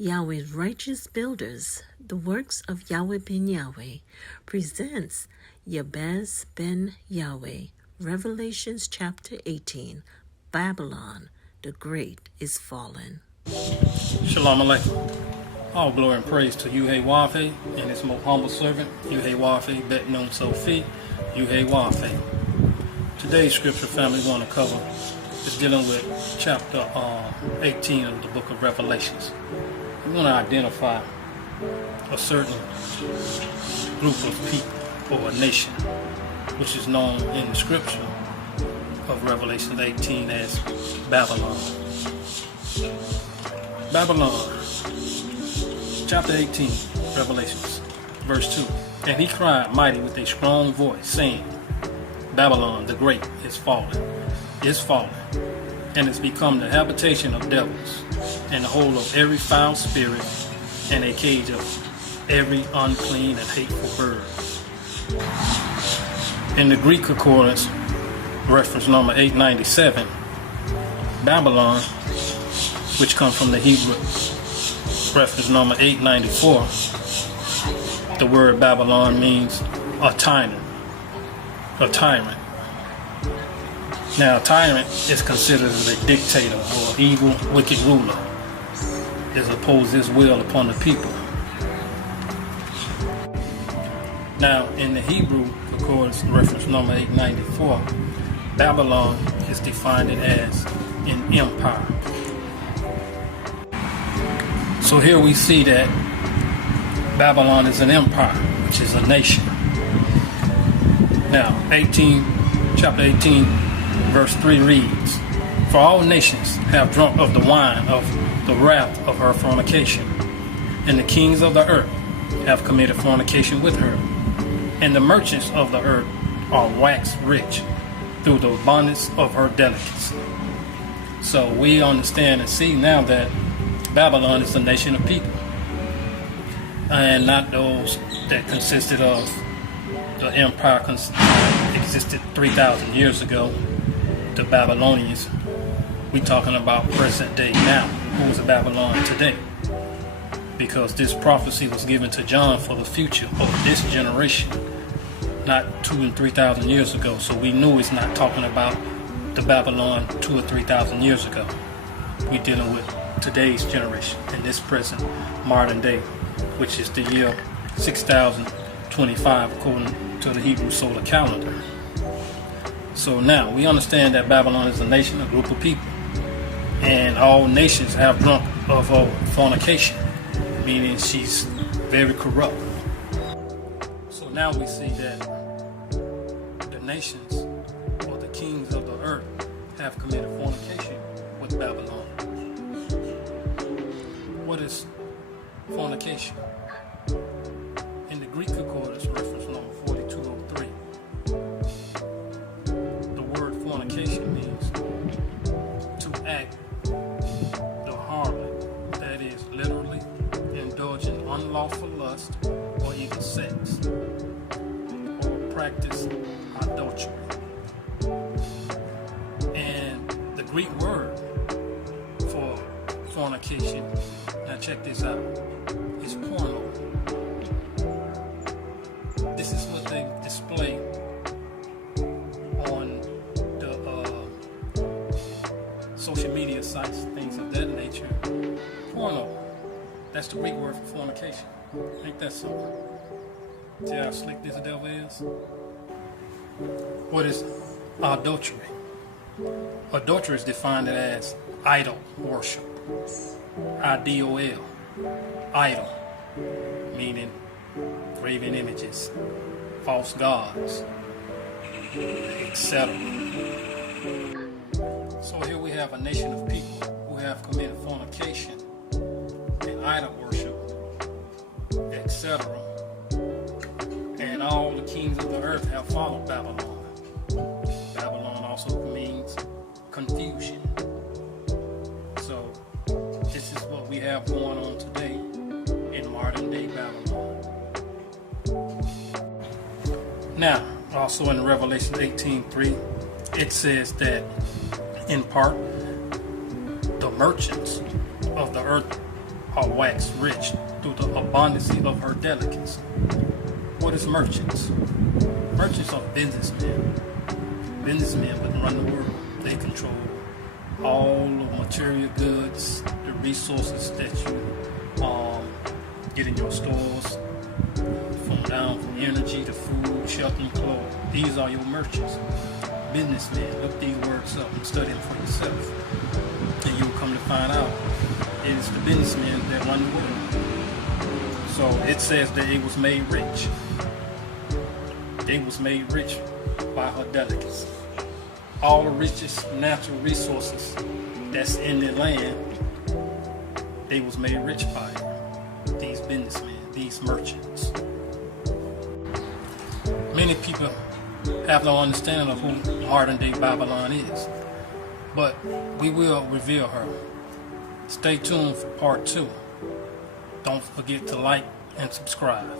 Yahweh's Righteous Builders, the works of Yabez Ben Yahweh, presents Yabez Ben Yahweh, Revelations chapter 18, Babylon, the Great is Fallen. Shalom Aleichem. All glory and praise to YHWH and his most humble servant, YHWH, bet known Sophie, YHWH. Today's scripture family we're going to cover is dealing with chapter 18 of the book of Revelations. We want to identify a certain group of people or a nation, which is known in the scripture of Revelation 18 as Babylon. Babylon, chapter 18, Revelations, verse 2. And he cried mighty with a strong voice, saying, Babylon the great is fallen, and is become the habitation of devils, and the hole of every foul spirit, and a cage of every unclean and hateful bird. In the Greek concordance, reference number 897, Babylon, which comes from the Hebrew reference number 894, the word Babylon means a tyrant. Now, a tyrant is considered as a dictator or evil, wicked ruler, as opposed his will upon the people. Now, in the Hebrew concordance, reference number 894, Babylon is defined as an empire. So here we see that Babylon is an empire, which is a nation. Now, chapter 18, verse 3 reads, For all nations have drunk of the wine of the wrath of her fornication, and the kings of the earth have committed fornication with her, and the merchants of the earth are waxed rich through the abundance of her delicacy. So we understand and see now that Babylon is a nation of people, and not those that consisted of the empire existed 3,000 years ago, the Babylonians. We're talking about present day now. Who is Babylon today? Because this prophecy was given to John for the future of this generation, not 2,000 and 3,000 years ago. So we knew it's not talking about the Babylon 2,000 or 3,000 years ago. We're dealing with today's generation in this present modern day, which is the year 6025 according to the Hebrew solar calendar. So now we understand that Babylon is a nation, a group of people, and all nations have drunk of her fornication, meaning she's very corrupt. So now we see that the nations or the kings of the earth have committed fornication with Babylon. What is fornication? In the Greek concordance, reference number 4203, the word fornication means to act the harlot, that is, literally indulge in unlawful lust or even sex, or practice adultery. And the Greek word for fornication, now check this out, is porno. This is what they display on the social media sites, things of that nature. Porno. That's the Greek word for fornication. Ain't that something? See how slick this devil is? What is adultery? Adultery is defined as idol worship. IDOL. Idol. Meaning graven images, false gods, etc. So here we have a nation of people who have committed fornication and idol worship, etc. And all the kings of the earth have followed Babylon. Babylon also means confusion. So this is what we have going on today in modern day Babylon. Now, also in Revelation 18:3, it says that in part the merchants of the earth are waxed rich through the abundance of her delicacy. What is merchants? Merchants are businessmen. Businessmen wouldn't run the world. They control all the material goods, the resources that you get in your stores, from energy to food, shelter, and clothes. These are your merchants. Businessmen, look these words up and study them for yourself. And you'll come to find out it is the businessmen that run the world. So it says that it was made rich. They was made rich by her delicacy. All the richest natural resources that's in the land, they was made rich by it. These businessmen, these merchants. Many people have no understanding of who modern day Babylon is, but we will reveal her. Stay tuned for part 2. Don't forget to like and subscribe.